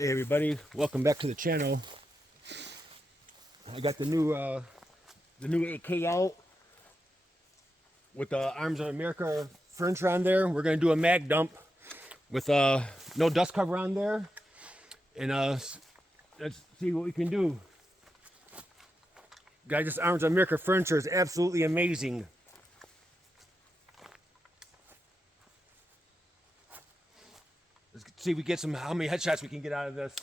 Hey everybody, welcome back to the channel. I got the new AK out with the Arms of America furniture on there. We're gonna do a mag dump with no dust cover on there, and let's see what we can do. Guys, this Arms of America furniture is absolutely amazing. Let's see if we get how many headshots we can get out of this.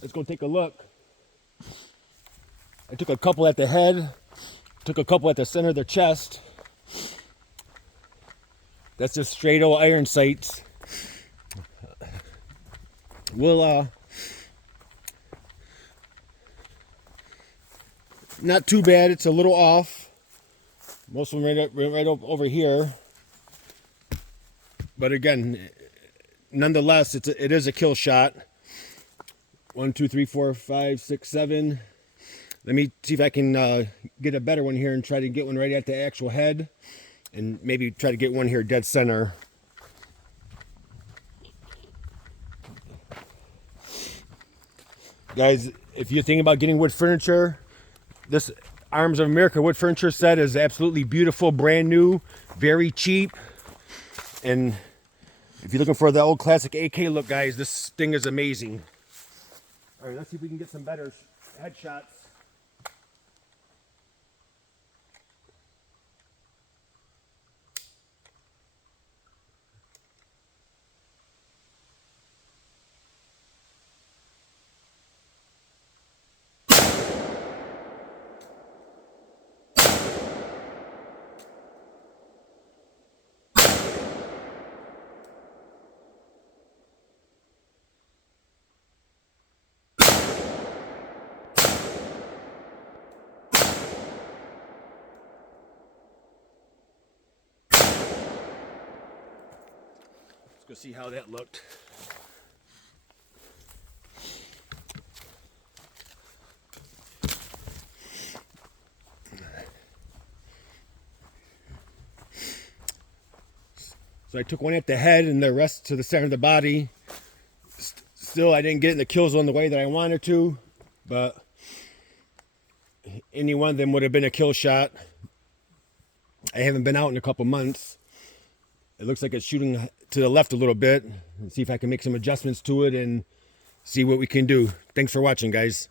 Let's go take a look. I took a couple at the head, took a couple at the center of the chest. That's just straight old iron sights. We'll not too bad. It's a little off. Most of them right up over here. But again, nonetheless, it is a kill shot. 1, 2, 3, 4, 5, 6, 7. Let me see if I can get a better one here and try to get one right at the actual head, and maybe try to get one here dead center. Guys, if you're thinking about getting wood furniture, this Arms of America wood furniture set is absolutely beautiful, brand new, very cheap. And if you're looking for the old classic AK look, guys, this thing is amazing. All right, let's see if we can get some better headshots. Go see how that looked. So I took one at the head and the rest to the center of the body. Still, I didn't get in the kill zone the way that I wanted to, but any one of them would have been a kill shot. I haven't been out in a couple months. It looks like it's shooting to the left a little bit. Let's see if I can make some adjustments to it and see what we can do. Thanks for watching, guys.